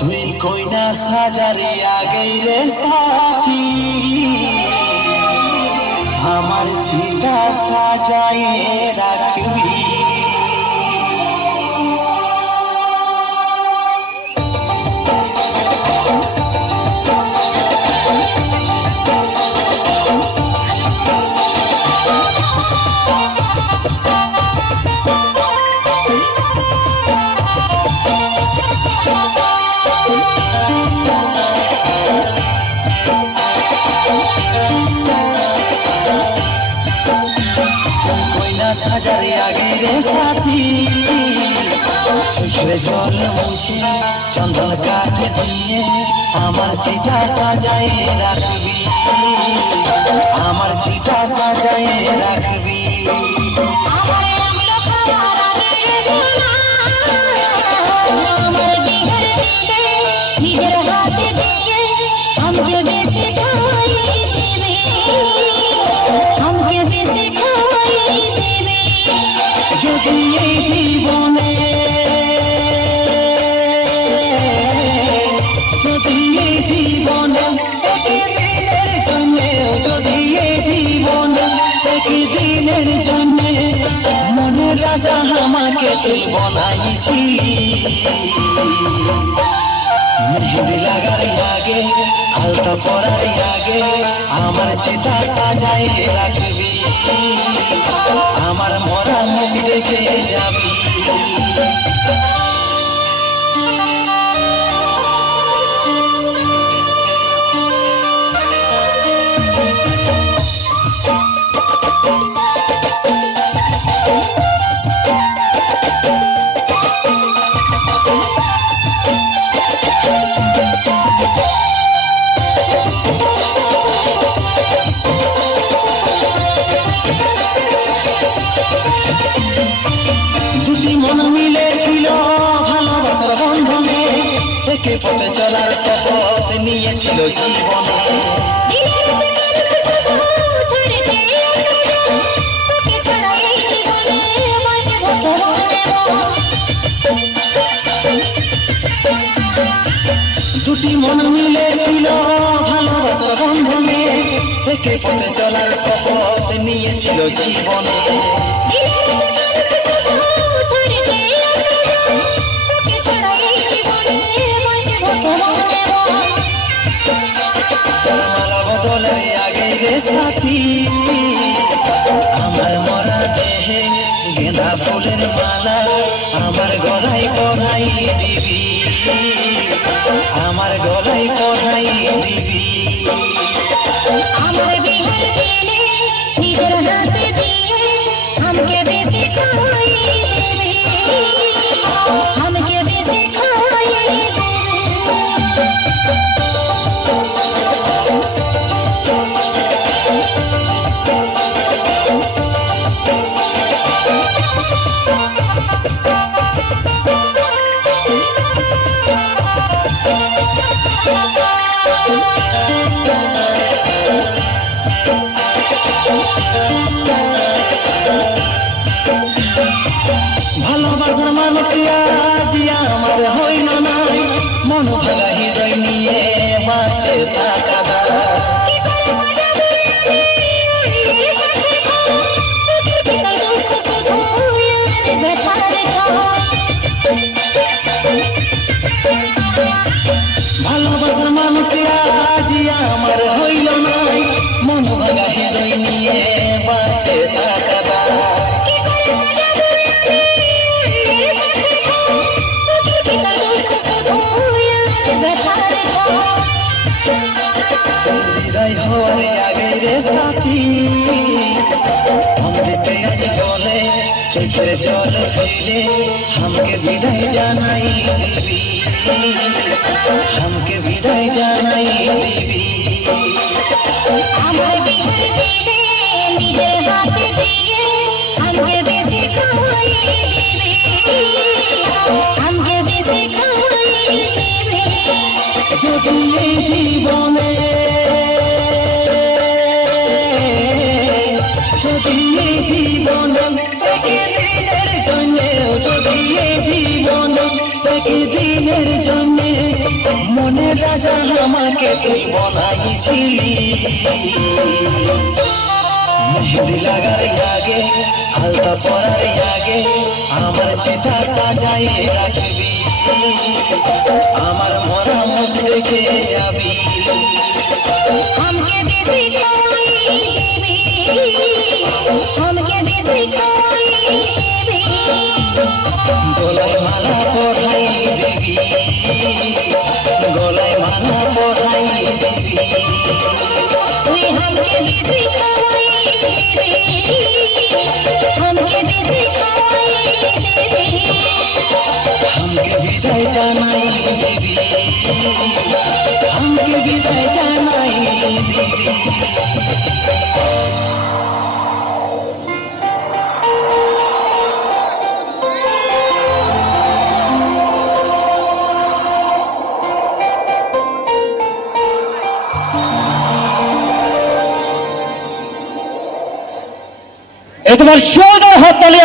তুই কইনা সাজারিয়া গেইরে সাথী আমার চিতা সাজাইয়ে রাখবি। সাজারিয়া গেইরে সাথী চোখের জল মুছে চন্দন কাঠ দিয়ে আমার চিতা সাজাইয়ে রাখবি, আমার চিতা সাজাইয়ে রাখবি। নিজের হাতে দিয়ে আমাকে বেশি খাওয়াই দিবি, আমাকে বেশি খাওয়াই দিবি। যদি এই জীবনে যদি এই জীবনে একদিনের জন্য, যদি এই জীবনে একদিনের জন্য মনের রাজা আমাকে তুই বনাইছি, মেহেদি লাগার আগে আলতা পরার আগে আমার চিতা সাজাইয়ে রাখবি, আমার মরা মুখ দেখে যাবি। দুটি মন মিলে ছিল ভালোবাসার বন্ধনে, একে পথে চলার শপথ নিয়েছিল জীবনে। দুটি মন মিলে ছিল ভালোবাসার বন্ধনে, একে পথে চলার শপথ নিয়েছিল জীবনে। বদলের আগে রে সাথী আমার মরা দেহে গেঁদা ফুলের মালা আমার গলায় পরাই দিবি, আমার গলায় পরাই দিবি। আমার বিহার দিলে নিজের হাতে দিয়ে আমাকে বেশি খাওয়াই দিবি, আমাকে বেশি খাওয়াই দিবি। ভালোবাসার মানুষিয়া জিয়া আমার হইল নাই, মন ভাঙা হৃদয় নিয়ে বাঁচে থাকা ভালোবাসার মানুষিয়া জিয়া আমার হইল নাই, মন ভাঙা হৃদয় নিয়ে বাঁচে থাকা হওয়ার আগে রে সাথী অমৃতে আজ বলে চোখের জল ফেলে আমাকে বিদায় জানাই দিবি, আমাকে বিদায় জানাই দিবি। আমার বিহার দিলে নিজের হাতে দিয়ে আমাকে বেশি খাওয়াই দিবি, আমাকে বেশি খাওয়াই দিবি। যদি এই জীবনে যদি এই জীবনে একদিনের জন্য যদি একদিনের জন্য মনে রাজা আমাকে তুই বনাইছিলি মেহেদি লাগার আগে আলতা পরার আগে আমার চিতা সাজাই রাখবি আমার মরা মুখ দেখে যাবি हमके देसी कोई देवी हमके देसी कोई देवी গলায় মালা পরাই দিবি গলায় মালা পরাই দিবি তুই हमके देसी कोई देवी हमके देसी कोई देवी हमके विदाय জানাই দিবি हमके विदाय জানাই দিবি একবার জোরদার হাততালি